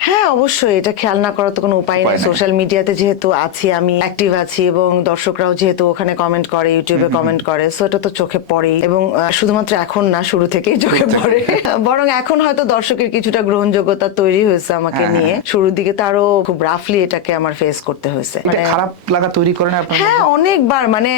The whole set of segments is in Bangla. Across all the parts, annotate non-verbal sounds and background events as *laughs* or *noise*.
হ্যাঁ অবশ্যই। এটা খেয়াল না করার তো কোনো উপায় নেই। সোশ্যাল মিডিয়াতে যেহেতু আছি আমি অ্যাক্টিভ আছি এবং দর্শকরাও যেহেতু ওখানে কমেন্ট করে ইউটিউবে কমেন্ট করে সো এটা তো চোখে পড়েই। এবং শুধুমাত্র এখন না শুরু থেকেই চোখে পড়ে। *laughs* বরং এখন হয়তো দর্শকের কিছুটা গ্রহণযোগ্যতা তৈরি হয়েছে আমাকে হ্যাঁ, নিয়ে। শুরুর দিকে তো আরও খুব রাফলি এটাকে আমার ফেস করতে হয়েছে। মানে- খারাপ লাগা তৈরি করে না হ্যাঁ অনেকবার। মানে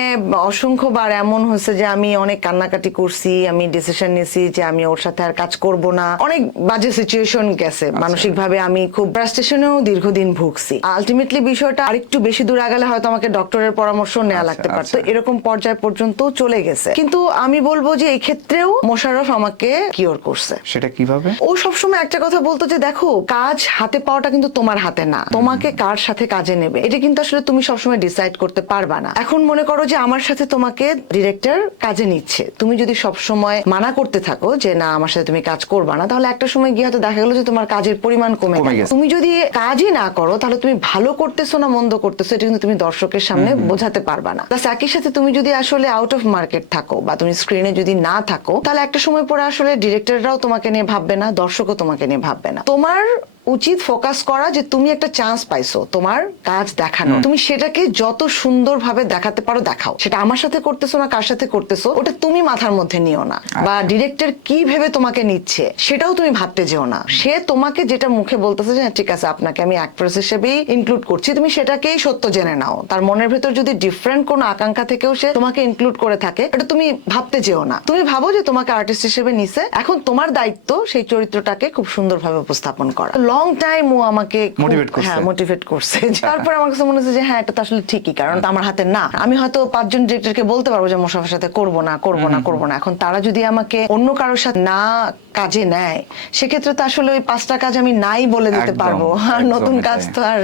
অসংখ্যবার এমন হয়েছে যে আমি অনেক কান্নাকাটি করছি আমি ডিসিশন নিয়েছি যে আমি ওর সাথে আর কাজ করব না। অনেক বাজে সিচুয়েশন গেছে আচ্ছা। মানসিক ভাবে আমি খুব ফ্রাস্ট্রেশনেও দীর্ঘদিন ভুগছি। আলটিমেটলি বিষয়টা আরেকটু বেশি দূর আগালে হয়তো আমাকে ডক্টরের পরামর্শ নেওয়া আচ্ছা, লাগতে পারতো। আচ্ছা। এরকম পর্যায় পর্যন্ত চলে গেছে। কিন্তু আমি বলব যে এই ক্ষেত্রেও মোশাররফ আমাকে কিওর করছে। সেটা কীভাবে? ও সবসময় একটা কথা বলতো যে দেখো কাজ হাতে পাওয়াটা কিন্তু তোমার হাতে না। তোমাকে কার সাথে কাজে নেবে? এটা কিন্তু আসলে তুমি সবসময় ডিসাইড করতে পারবা না। এখন মনে করো যে আমার সাথে তোমাকে ডিরেক্টর কাজে নিচ্ছে। তুমি যদি সবসময় মানা করতে থাকো যে না আমার সাথে তুমি কাজ করবা না তাহলে একটা সময় গিয়ে হয়তো দেখা গেলো যে তোমার কাজের পরিমাণ কমে কমে গেছে। তুমি যদি কাজই না করো তাহলে তুমি ভালো করতেছো না মন্দ করতেছো এটা কিন্তু তুমি দর্শকের সামনে বোঝাতে পারবা না। প্লাস একই সাথে তুমি যদি আসলে আউট অফ মার্কেট থাকো বা তুমি স্ক্রিনে যদি না থাকো তাহলে একটা সময় পরে আসলে ডিরেক্টররাও তোমাকে নিয়ে ভাববে না দর্শকও তোমাকে নিয়ে ভাববে না। তোমার উচিত ফোকাস করা যে তুমি একটা চান্স পাইছো তোমার কাজ দেখানো তুমি সেটাকে যত সুন্দরভাবে দেখাতে পারো দেখাও। সেটা আমার সাথে করতেছো না কার সাথে করতেছো ওটা তুমি মাথার মধ্যে নিও না। বা ডিরেক্টর কি ভেবে তোমাকে নিচ্ছে সেটাও তুমি ভাবতে যেও না। সে তোমাকে যেটা মুখে বলতেছে যে হ্যাঁ, ঠিক আছে আপনাকে আমি অ্যাক্ট্রেস হিসেবেই ইনক্লুড করছি তুমি সেটাকেই সত্য জেনে নাও। তার মনের ভেতর যদি ডিফারেন্ট কোনো আকাঙ্ক্ষা থেকেও সে তোমাকে ইনক্লুড করে থাকে এটা তুমি ভাবতে যেও না। তুমি ভাবো যে তোমাকে আর্টিস্ট হিসেবে নিছে এখন তোমার দায়িত্ব সেই চরিত্রটাকে খুব সুন্দরভাবে উপস্থাপন করা। লং টাইম ও আমাকে খুব- করছে। হ্যাঁ মোটিভেট করছে। তারপর আমার কাছে মনে হচ্ছে যে হ্যাঁ এটা তো আসলে ঠিকই কারণ আমার হাতে না। আমি হয়তো পাঁচজন ডিরেক্টরকে বলতে পারব যে মোশাফের সাথে করব না করব না করব না। এখন তারা যদি আমাকে অন্য কারোর সাথে না কাজে নেয় সেক্ষেত্রে তো আসলে ওই পাঁচটা কাজ আমি নাই বলে দিতে পারব। আর নতুন কাজ তো আর